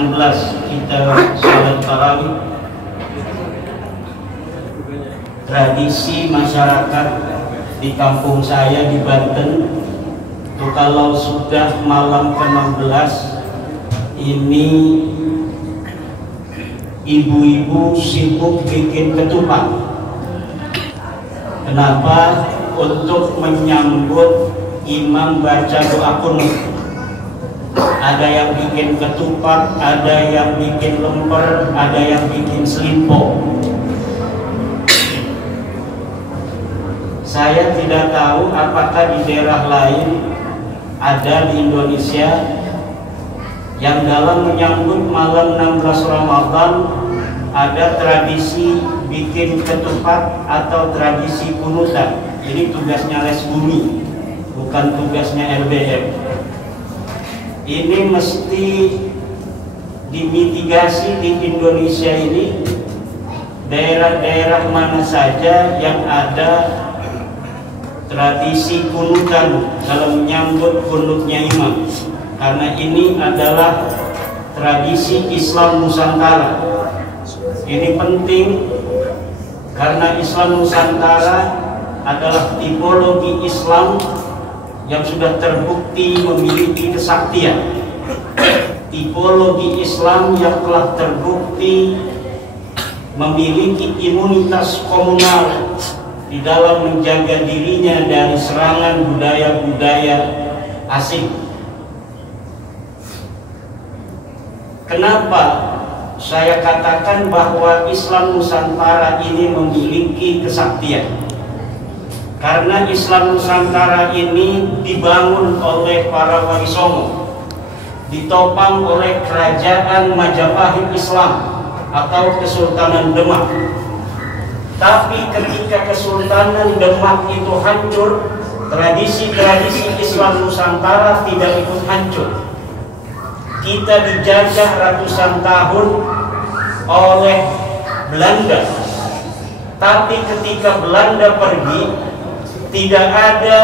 16 kita sholat tarawih. Tradisi masyarakat di kampung saya di Banten itu kalau sudah malam ke-16 ini ibu-ibu sibuk bikin ketupat. Kenapa? Untuk menyambut imam baca doa kunut. Ada yang bikin ketupat, ada yang bikin lemper, ada yang bikin selimpo. Saya tidak tahu apakah di daerah lain ada di Indonesia yang dalam menyambut malam 16 Ramadan ada tradisi bikin ketupat atau tradisi kunutan. Ini tugasnya Les Bumi, bukan tugasnya LBM. Ini mesti dimitigasi di Indonesia ini, daerah-daerah mana saja yang ada tradisi kunutan dalam menyambut kunutnya imam, karena ini adalah tradisi Islam Nusantara. Ini penting karena Islam Nusantara adalah tipologi Islam yang sudah terbukti memiliki kesaktian. Tipologi Islam yang telah terbukti memiliki imunitas komunal di dalam menjaga dirinya dari serangan budaya-budaya asing. Kenapa saya katakan bahwa Islam Nusantara ini memiliki kesaktian? Karena Islam Nusantara ini dibangun oleh para wali songo, ditopang oleh kerajaan Majapahit Islam atau Kesultanan Demak. Tapi ketika Kesultanan Demak itu hancur, tradisi-tradisi Islam Nusantara tidak ikut hancur. Kita dijajah ratusan tahun oleh Belanda. Tapi ketika Belanda pergi, tidak ada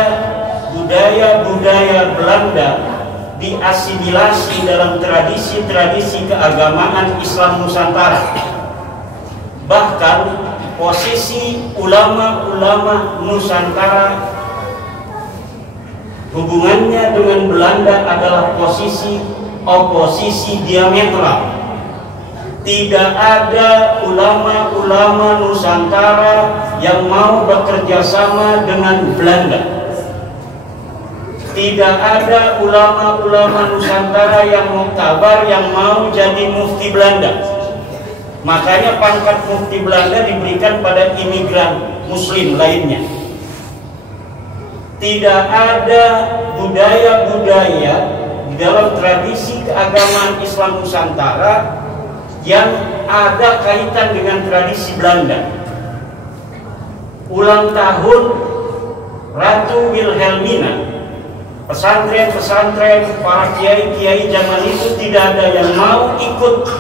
budaya-budaya Belanda diasimilasi dalam tradisi-tradisi keagamaan Islam Nusantara. Bahkan posisi ulama-ulama Nusantara hubungannya dengan Belanda adalah posisi oposisi diametral. Tidak ada ulama-ulama Nusantara yang mau bekerja sama dengan Belanda. Tidak ada ulama-ulama Nusantara yang muktabar yang mau jadi mufti Belanda. Makanya pangkat mufti Belanda diberikan pada imigran Muslim lainnya. Tidak ada budaya-budaya di dalam tradisi keagamaan Islam Nusantara yang ada kaitan dengan tradisi Belanda. Ulang tahun Ratu Wilhelmina, pesantren-pesantren, para kiai-kiai zaman itu tidak ada yang mau ikut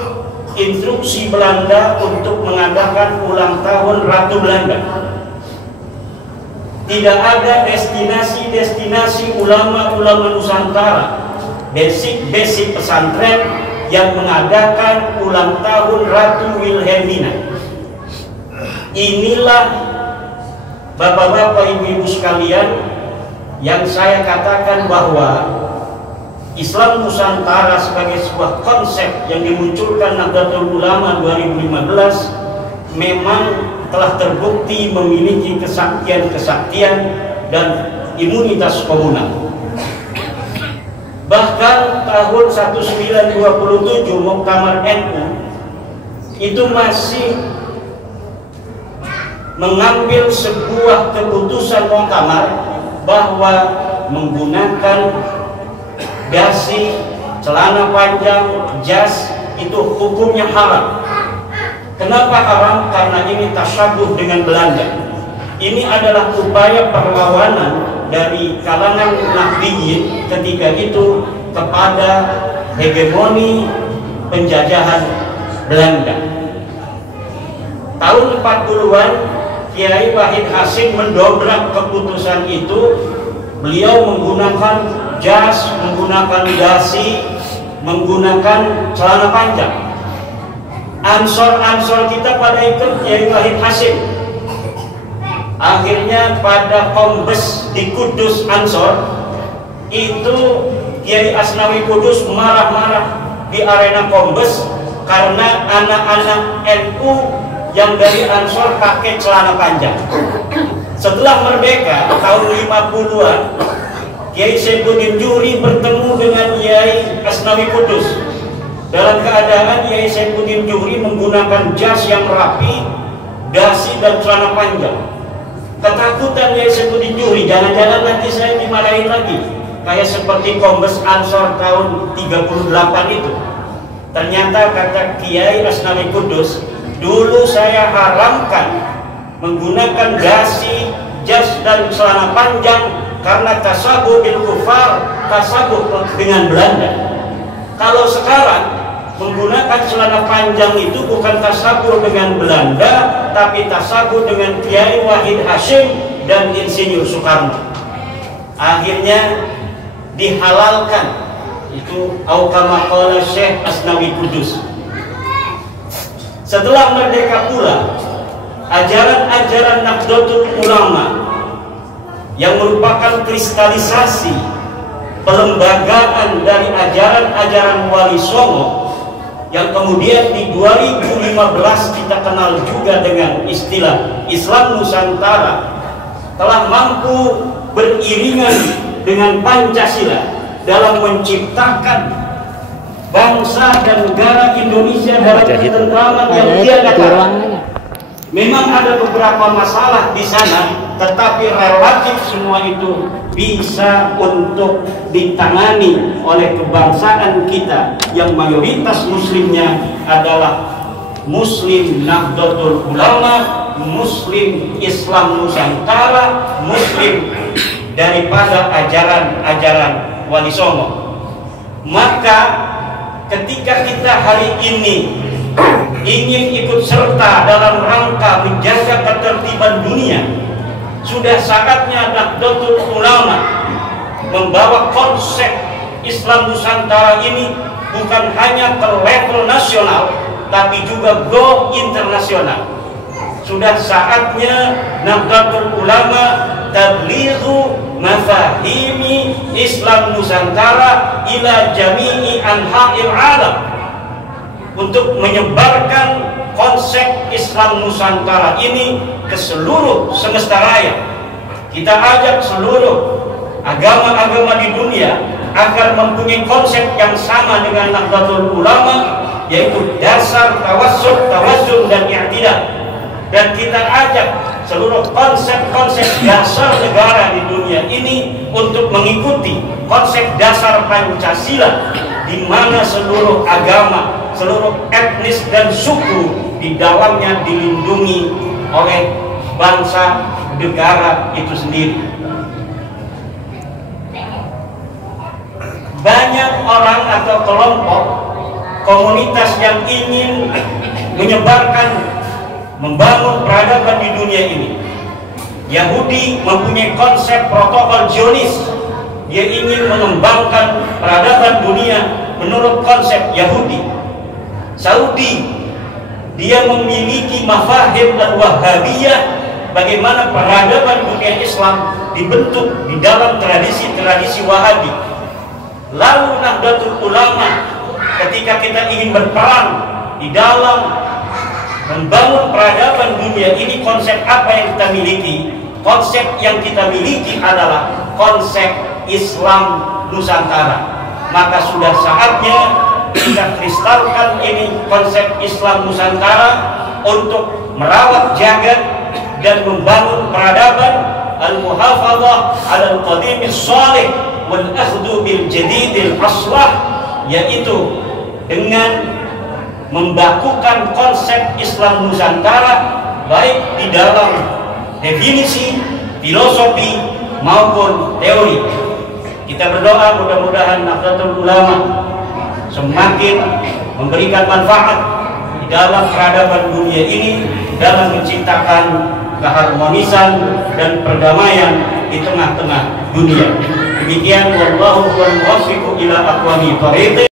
instruksi Belanda untuk mengadakan ulang tahun Ratu Belanda. Tidak ada destinasi-destinasi ulama-ulama Nusantara, basic pesantren yang mengadakan ulang tahun Ratu Wilhelmina. Inilah bapak-bapak, ibu-ibu sekalian, yang saya katakan bahwa Islam Nusantara sebagai sebuah konsep yang dimunculkan Nahdlatul Ulama 2015 memang telah terbukti memiliki kesaktian-kesaktian dan imunitas komunal. Bahkan tahun 1927 Muktamar NU itu masih mengambil sebuah keputusan muktamar bahwa menggunakan dasi, celana panjang, jas itu hukumnya haram. Kenapa haram? Karena ini tasyabuh dengan Belanda. Ini adalah upaya perlawanan dari kalangan Nahdiyin ketika itu kepada hegemoni penjajahan Belanda. Tahun 40-an Kiai Wahid Hasim mendobrak keputusan itu. Beliau menggunakan jas, menggunakan dasi, menggunakan celana panjang. Ansor kita pada ikut Kiai Wahid Hasyim. Akhirnya pada Kombes di Kudus Ansor itu Kiai Asnawi Kudus marah-marah di arena Kombes karena anak-anak NU yang dari Ansor pakai celana panjang. Setelah merdeka tahun 50-an, Kiai Saifuddin Juri bertemu dengan Kiai Asnawi Kudus. Dalam keadaan Kiai Saifuddin Juri menggunakan jas yang rapi, dasi dan celana panjang. Ketakutan Kiai Saifuddin Juri, jangan-jangan nanti saya dimarahin lagi, kayak seperti Kombes Ansor tahun 38 itu. Ternyata kata Kiai Asnawi Kudus, dulu saya haramkan menggunakan dasi, jas dan celana panjang karena tasabuh bil kufar, tasabuh dengan Belanda. Kalau sekarang menggunakan celana panjang itu bukan tasabuh dengan Belanda, tapi tasabuh dengan Kiai Wahid Hasyim dan Insinyur Soekarno. Akhirnya dihalalkan itu kama qala Syekh Asnawi Kudus. Setelah merdeka pula, ajaran-ajaran Nahdlatul Ulama yang merupakan kristalisasi pelembagaan dari ajaran-ajaran Wali Songo yang kemudian di 2015 kita kenal juga dengan istilah Islam Nusantara, telah mampu beriringan dengan Pancasila dalam menciptakan bangsa dan negara Indonesia dalam ketentraman yang tiada. Memang ada beberapa masalah di sana, tetapi relatif semua itu bisa untuk ditangani oleh kebangsaan kita yang mayoritas muslimnya adalah Muslim Nahdlatul Ulama, Muslim Islam Nusantara, Muslim daripada ajaran-ajaran Wali Songo. Maka ketika kita hari ini ingin ikut serta dalam rangka menjaga ketertiban dunia, sudah saatnya Nahdlatul Ulama membawa konsep Islam Nusantara ini bukan hanya ke level nasional, tapi juga go internasional. Sudah saatnya Nahdlatul Ulama tablighu mafahimi Islam Nusantara ila jami'i anha'il alam, untuk menyebarkan konsep Islam Nusantara ini ke seluruh semesta raya. Kita ajak seluruh agama-agama di dunia agar mempunyai konsep yang sama dengan Nahdlatul Ulama, yaitu dasar tawassul, tawazzun dan i'tidal. Dan kita ajak seluruh konsep-konsep dasar negara di dunia ini untuk mengikuti konsep dasar Pancasila, di mana seluruh agama, seluruh etnis dan suku di dalamnya dilindungi oleh bangsa negara itu sendiri. Banyak orang atau kelompok komunitas yang ingin menyebarkan, membangun peradaban di dunia ini. Yahudi mempunyai konsep protokol Zionis. Dia ingin mengembangkan peradaban dunia menurut konsep Yahudi. Saudi, dia memiliki mafahim al-Wahhabiyah, bagaimana peradaban dunia Islam dibentuk di dalam tradisi-tradisi Wahabi. Lalu Nahdlatul Ulama, ketika kita ingin berperan di dalam membangun peradaban dunia ini, konsep apa yang kita miliki? Konsep yang kita miliki adalah konsep Islam Nusantara. Maka sudah saatnya kita kristalkan ini konsep Islam Nusantara untuk merawat jagat dan membangun peradaban al-muhafadzah al-qadimis salih wal akhdhu bil jadidil aslah, yaitu dengan membakukan konsep Islam Nusantara baik di dalam definisi, filosofi maupun teori. Kita berdoa mudah-mudahan Nahdlatul Ulama semakin memberikan manfaat di dalam peradaban dunia ini, dalam menciptakan keharmonisan dan perdamaian di tengah-tengah dunia. Demikian, wallahu wal muwaffiq ila aqwamit thoriq.